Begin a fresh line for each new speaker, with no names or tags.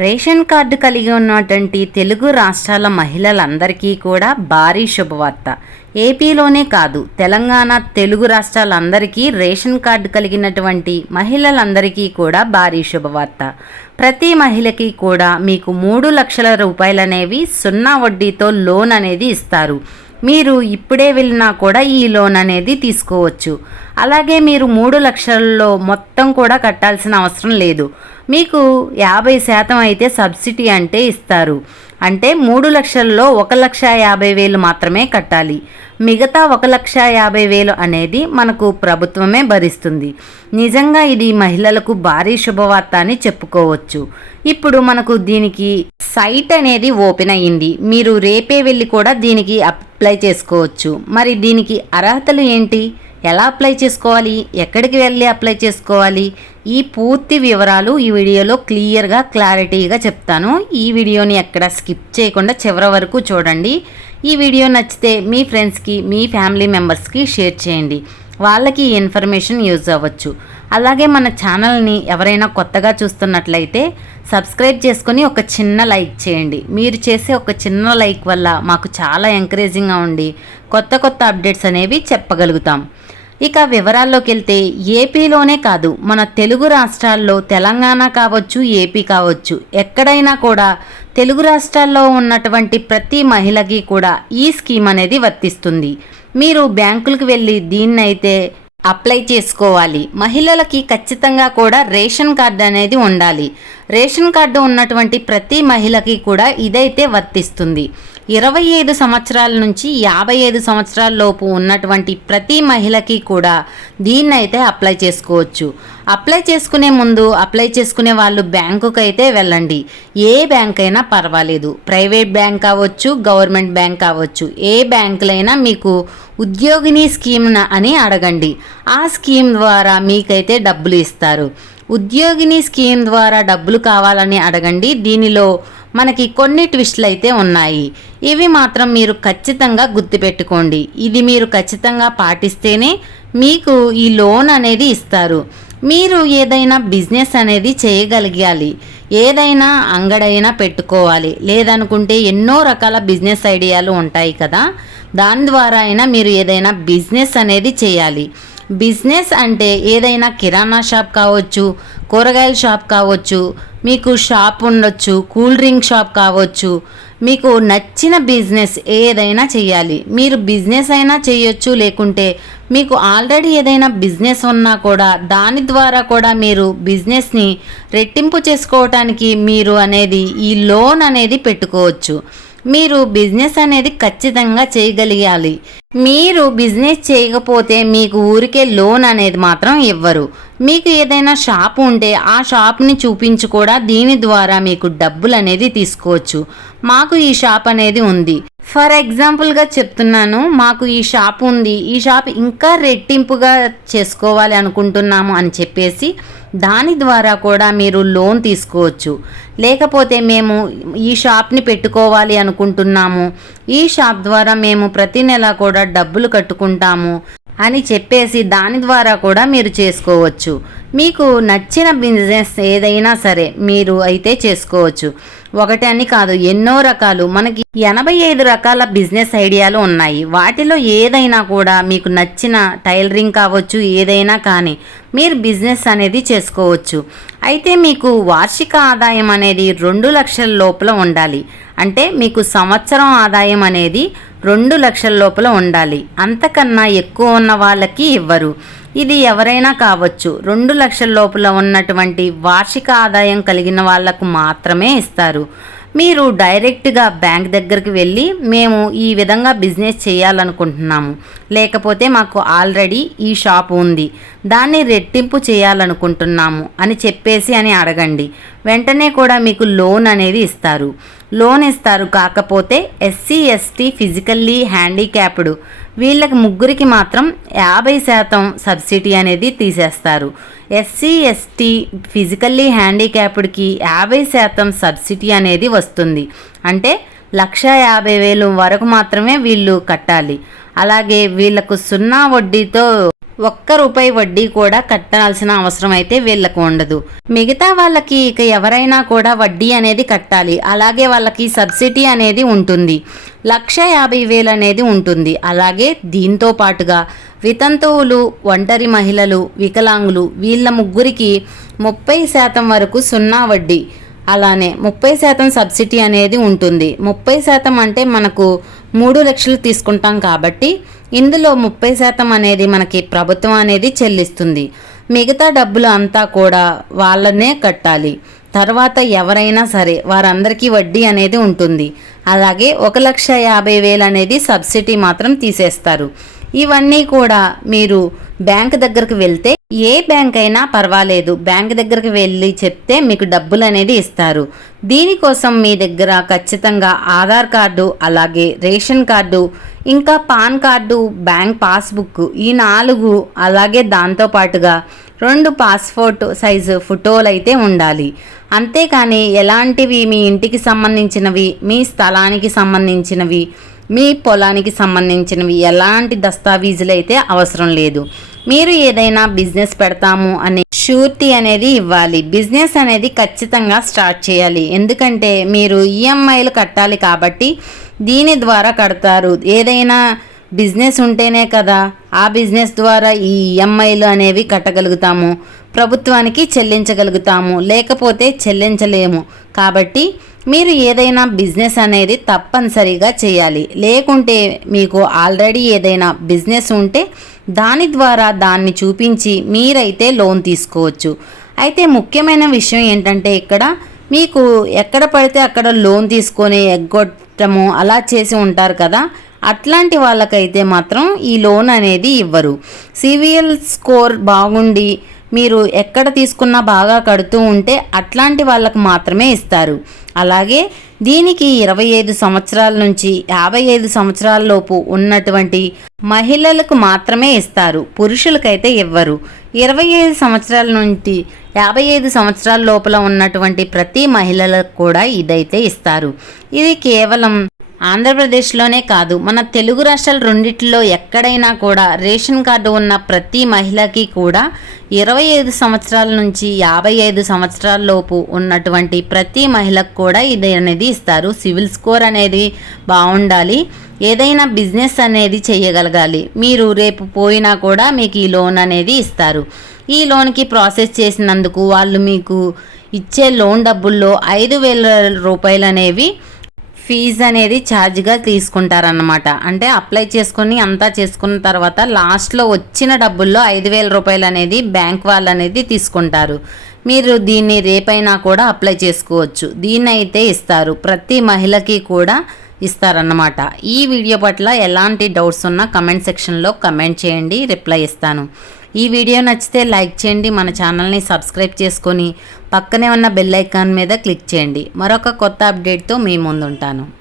Ration card కలిగి ఉన్నటువంటి తెలుగు రాష్ట్రాల మహిళలందరికీ కూడా భారీ శుభవార్త. ఏపీలోనే కాదు తెలంగాణ తెలుగు రాష్ట్రాలందరికీ రేషన్ కార్డు కలిగినటువంటి మహిళలందరికీ కూడా భారీ శుభవార్త. ప్రతి మహిళకి కూడా మీకు మూడు లక్షల రూపాయలనేవి సున్నా వడ్డీతో లోన్ అనేది ఇస్తారు. మీరు ఇప్పుడే వెళ్ళినా కూడా ఈ లోన్ అనేది తీసుకోవచ్చు. అలాగే మీరు మూడు లక్షల్లో మొత్తం కూడా కట్టాల్సిన అవసరం లేదు. మీకు యాభై శాతం అయితే సబ్సిడీ అంటే ఇస్తారు. అంటే మూడు లక్షల్లో ఒక లక్ష యాభై వేలు మాత్రమే కట్టాలి. మిగతా ఒక లక్ష యాభై వేలు అనేది మనకు ప్రభుత్వమే భరిస్తుంది. నిజంగా ఇది మహిళలకు భారీ శుభవార్త అని చెప్పుకోవచ్చు. ఇప్పుడు మనకు దీనికి సైట్ అనేది ఓపెన్ అయ్యింది. మీరు రేపే వెళ్ళి కూడా దీనికి అప్లై చేసుకోవచ్చు. మరి దీనికి అర్హతలు ఏంటి? ఎలా అప్లై చేసుకోవాలి? ఎక్కడికి వెళ్ళి అప్లై చేసుకోవాలి? ఈ పూర్తి వివరాలు ఈ వీడియోలో క్లియర్గా క్లారిటీగా చెప్తాను. ఈ వీడియోని ఎక్కడ స్కిప్ చేయకుండా చివరి వరకు చూడండి. ఈ వీడియో నచ్చితే మీ ఫ్రెండ్స్కి మీ ఫ్యామిలీ మెంబర్స్కి షేర్ చేయండి. వాళ్ళకి ఈ ఇన్ఫర్మేషన్ యూజ్ అవ్వచ్చు. అలాగే మన ఛానల్ని ఎవరైనా కొత్తగా చూస్తున్నట్లయితే సబ్స్క్రైబ్ చేసుకొని ఒక చిన్న లైక్ చేయండి. మీరు చేసే ఒక చిన్న లైక్ వల్ల మాకు చాలా ఎంకరేజింగ్గా ఉండి కొత్త కొత్త అప్డేట్స్ అనేవి చెప్పగలుగుతాం. ఇక వివరాల్లోకి వెళ్తే ఏపీలోనే కాదు మన తెలుగు రాష్ట్రాల్లో తెలంగాణ కావచ్చు ఏపీ కావచ్చు ఎక్కడైనా కూడా తెలుగు రాష్ట్రాల్లో ఉన్నటువంటి ప్రతి మహిళకి కూడా ఈ స్కీమ్ అనేది వర్తిస్తుంది. మీరు బ్యాంకులకు వెళ్ళి దీన్నైతే అప్లై చేసుకోవాలి. మహిళలకి ఖచ్చితంగా కూడా రేషన్ కార్డు అనేది ఉండాలి. రేషన్ కార్డు ఉన్నటువంటి ప్రతి మహిళకి కూడా ఇదైతే వర్తిస్తుంది. ఇరవై ఐదు సంవత్సరాల నుంచి యాభై ఐదు సంవత్సరాల లోపు ఉన్నటువంటి ప్రతి మహిళకి కూడా దీన్నైతే అప్లై చేసుకోవచ్చు. అప్లై చేసుకునే ముందు అప్లై చేసుకునే వాళ్ళు బ్యాంకుకి అయితే వెళ్ళండి. ఏ బ్యాంక్ అయినా పర్వాలేదు. ప్రైవేట్ బ్యాంక్ కావచ్చు గవర్నమెంట్ బ్యాంక్ కావచ్చు ఏ బ్యాంకులైనా మీకు ఉద్యోగిని స్కీమ్ అని అడగండి. ఆ స్కీమ్ ద్వారా మీకైతే డబ్బులు ఇస్తారు. ఉద్యోగిని స్కీమ్ ద్వారా డబ్బులు కావాలని అడగండి. దీనిలో మనకి కొన్ని ట్విస్ట్లు అయితే ఉన్నాయి. ఇవి మాత్రం మీరు ఖచ్చితంగా గుర్తుపెట్టుకోండి. ఇది మీరు ఖచ్చితంగా పాటిస్తేనే మీకు ఈ లోన్ అనేది ఇస్తారు. మీరు ఏదైనా బిజినెస్ అనేది చేయగలిగాలి. ఏదైనా అంగడైనా పెట్టుకోవాలి. లేదనుకుంటే ఎన్నో రకాల బిజినెస్ ఐడియాలు ఉంటాయి కదా. దాని ద్వారా అయినా మీరు ఏదైనా బిజినెస్ అనేది చేయాలి. బిజినెస్ అంటే ఏదైనా కిరాణా షాప్ కావచ్చు కూరగాయల షాప్ కావచ్చు మీకు షాప్ ఉండొచ్చు కూల్ డ్రింక్ షాప్ కావచ్చు మీకు నచ్చిన బిజినెస్ ఏదైనా చేయాలి మీరు బిజినెస్ అయినా చేయొచ్చు లేకుంటే మీకు ఆల్రెడీ ఏదైనా బిజినెస్ ఉన్నా కూడా దాని ద్వారా కూడా మీరు బిజినెస్ని రెట్టింపు చేసుకోవటానికి మీరు అనేది ఈ లోన్ అనేది పెట్టుకోవచ్చు. మీరు బిజినెస్ అనేది ఖచ్చితంగా చేయగలిగాలి. మీరు బిజినెస్ చేయకపోతే మీకు ఊరికే లోన్ అనేది మాత్రం ఇవ్వరు. మీకు ఏదైనా షాప్ ఉంటే ఆ షాప్ని చూపించి కూడా దీని ద్వారా మీకు డబ్బులు అనేది తీసుకోవచ్చు. మాకు ఈ షాప్ అనేది ఉంది. ఫర్ ఎగ్జాంపుల్గా చెప్తున్నాను మాకు ఈ షాప్ ఉంది. ఈ షాప్ ఇంకా రెట్టింపుగా చేసుకోవాలి అనుకుంటున్నాము అని చెప్పేసి దాని ద్వారా కూడా మీరు లోన్ తీసుకోవచ్చు. లేకపోతే మేము ఈ షాప్ని పెట్టుకోవాలి అనుకుంటున్నాము. ఈ షాప్ ద్వారా మేము ప్రతి నెల కూడా డబ్బులు కట్టుకుంటాము. అని చెప్పేసి దాని ద్వారా కూడా మీరు చేసుకోవచ్చు. మీకు నచ్చిన బిజినెస్ ఏదైనా సరే మీరు అయితే చేసుకోవచ్చు. ఒకటి అని కాదు ఎన్నో రకాలు. మనకి ఎనభై ఐదు రకాల బిజినెస్ ఐడియాలు ఉన్నాయి. వాటిలో ఏదైనా కూడా మీకు నచ్చిన టైలరింగ్ కావచ్చు ఏదైనా కానీ మీరు బిజినెస్ అనేది చేసుకోవచ్చు. అయితే మీకు వార్షిక ఆదాయం అనేది రెండు లక్షల లోపల ఉండాలి. అంటే మీకు సంవత్సరం ఆదాయం అనేది రెండు లక్షల లోపల ఉండాలి. అంతకన్నా ఎక్కువ ఉన్న వాళ్ళకి ఇవ్వరు. ఇది ఎవరైనా కావచ్చు. రెండు లక్షల లోపల ఉన్నటువంటి వార్షిక ఆదాయం కలిగిన వాళ్ళకు మాత్రమే ఇస్తారు. మీరు డైరెక్ట్గా బ్యాంక్ దగ్గరికి వెళ్ళి మేము ఈ విధంగా బిజినెస్ చేయాలనుకుంటున్నాము. లేకపోతే మాకు ఆల్రెడీ ఈ షాప్ ఉంది. దాన్ని రెట్టింపు చేయాలనుకుంటున్నాము అని చెప్పేసి అని అడగండి. వెంటనే కూడా మీకు లోన్ అనేది ఇస్తారు. లోన్ ఇస్తారు కాకపోతే ఎస్సీ ఎస్టీ ఫిజికల్లీ హ్యాండిక్యాప్డ్. వీళ్ళకి ముగ్గురికి మాత్రం యాభై శాతం సబ్సిడీ అనేది తీసేస్తారు. ఎస్సీ ఎస్టీ ఫిజికల్లీ హ్యాండిక్యాప్డ్కి యాభై శాతం సబ్సిడీ అనేది వస్తుంది. అంటే లక్ష యాభై వేలు వరకు మాత్రమే వీళ్ళు కట్టాలి. అలాగే వీళ్ళకు సున్నా వడ్డీతో ఒక్క రూపాయి వడ్డీ కూడా కట్టాల్సిన అవసరం అయితే వీళ్ళకు ఉండదు. మిగతా వాళ్ళకి ఇక ఎవరైనా కూడా వడ్డీ అనేది కట్టాలి. అలాగే వాళ్ళకి సబ్సిడీ అనేది ఉంటుంది. లక్ష యాభై వేలు అనేది ఉంటుంది. అలాగే దీంతో పాటుగా వితంతువులు ఒంటరి మహిళలు వికలాంగులు వీళ్ళ ముగ్గురికి ముప్పై శాతం వరకు సున్నా వడ్డీ. అలానే ముప్పై శాతం సబ్సిడీ అనేది ఉంటుంది. ముప్పై శాతం అంటే మనకు మూడు లక్షలు తీసుకుంటాం కాబట్టి ఇందులో ముప్పై శాతం అనేది మనకి ప్రభుత్వం అనేది చెల్లిస్తుంది. మిగతా డబ్బులు అంతా కూడా వాళ్ళనే కట్టాలి. తర్వాత ఎవరైనా సరే వారందరికీ వడ్డీ అనేది ఉంటుంది. అలాగే ఒక లక్ష యాభై వేలు అనేది సబ్సిడీ మాత్రం తీసేస్తారు. ఇవన్నీ కూడా మీరు బ్యాంక్ దగ్గరకు వెళ్తే ఏ బ్యాంక్ అయినా పర్వాలేదు. బ్యాంక్ దగ్గరకు వెళ్ళి చెప్తే మీకు డబ్బులు అనేది ఇస్తారు దీనికోసం మీ దగ్గర ఖచ్చితంగా ఆధార్ కార్డు అలాగే రేషన్ కార్డు ఇంకా పాన్ కార్డు బ్యాంక్ పాస్బుక్ ఈ నాలుగు అలాగే దాంతో పాటుగా రెండు పాస్పోర్ట్ సైజు ఫోటోలు అయితే ఉండాలి. అంతేకాని ఎలాంటివి మీ ఇంటికి సంబంధించినవి మీ స్థలానికి సంబంధించినవి మీ పొలానికి సంబంధించినవి ఎలాంటి దస్తావీజులు అయితే అవసరం లేదు. మీరు ఏదైనా బిజినెస్ పెడతాము అనే షూరిటీ అనేది ఇవ్వాలి. బిజినెస్ అనేది ఖచ్చితంగా స్టార్ట్ చేయాలి. ఎందుకంటే మీరు ఈఎంఐలు కట్టాలి కాబట్టి దీని ద్వారా కడతారు. ఏదైనా బిజినెస్ ఉంటేనే కదా ఆ బిజినెస్ ద్వారా ఈ ఈఎంఐలు అనేవి కట్టగలుగుతాము. ప్రభుత్వానికి చెల్లించగలుగుతాము లేకపోతే చెల్లించలేము. కాబట్టి మీరు ఏదైనా బిజినెస్ అనేది తప్పనిసరిగా చేయాలి. లేకుంటే మీకు ఆల్రెడీ ఏదైనా బిజినెస్ ఉంటే దాని ద్వారా దాన్ని చూపించి మీరైతే లోన్ తీసుకోవచ్చు. అయితే ముఖ్యమైన విషయం ఏంటంటే ఇక్కడ మీకు ఎక్కడ పడితే అక్కడ లోన్ తీసుకొని ఎగ్గొట్టము అలా చేసి ఉంటారు కదా. అట్లాంటి వాళ్ళకైతే మాత్రం ఈ లోన్ అనేది ఇవ్వరు. సివిఎల్ స్కోర్ బాగుండి మీరు ఎక్కడ తీసుకున్నా బాగా కడుతూ ఉంటే అట్లాంటి వాళ్ళకు మాత్రమే ఇస్తారు. అలాగే దీనికి ఇరవై ఐదు సంవత్సరాల నుంచి యాభై ఐదు సంవత్సరాలలోపు ఉన్నటువంటి మహిళలకు మాత్రమే ఇస్తారు. పురుషులకైతే ఇవ్వరు. ఇరవై ఐదు సంవత్సరాల నుండి యాభై ఐదు సంవత్సరాల లోపల ఉన్నటువంటి ప్రతి మహిళలకు కూడా ఇదైతే ఇస్తారు. ఇది కేవలం ఆంధ్రప్రదేశ్లోనే కాదు మన తెలుగు రాష్ట్రాలు రెండిట్లో ఎక్కడైనా కూడా రేషన్ కార్డు ఉన్న ప్రతి మహిళకి కూడా ఇరవై ఐదు సంవత్సరాల నుంచి యాభై ఐదు సంవత్సరాల లోపు ఉన్నటువంటి ప్రతి మహిళకు కూడా ఇది అనేది ఇస్తారు. సివిల్ స్కోర్ అనేది బాగుండాలి. ఏదైనా బిజినెస్ అనేది చేయగలగాలి. మీరు రేపు పోయినా కూడా మీకు ఈ లోన్ అనేది ఇస్తారు. ఈ లోన్కి ప్రాసెస్ చేసినందుకు వాళ్ళు మీకు ఇచ్చే లోన్ డబ్బుల్లో ఐదు వేల రూపాయలు అనేవి ఫీజు అనేది ఛార్జ్గా తీసుకుంటారన్నమాట. అంటే అప్లై చేసుకొని అంతా చేసుకున్న తర్వాత లాస్ట్లో వచ్చిన డబ్బుల్లో ఐదు వేల రూపాయలు అనేది బ్యాంక్ వాళ్ళు అనేది తీసుకుంటారు. మీరు దీన్ని రేపైనా కూడా అప్లై చేసుకోవచ్చు. దీన్ని అయితే ఇస్తారు. ప్రతి మహిళకి కూడా ఇస్తారన్నమాట. ఈ వీడియో పట్ల ఎలాంటి డౌట్స్ ఉన్నా కమెంట్ సెక్షన్లో కమెంట్ చేయండి రిప్లై ఇస్తాను. ఈ వీడియో నచ్చితే లైక్ చేయండి మన ఛానల్ని సబ్స్క్రైబ్ చేసుకొని పక్కనే ఉన్న బెల్ ఐకాన్ మీద క్లిక్ చేయండి. మరొక కొత్త అప్డేట్తో మీ ముందుంటాను.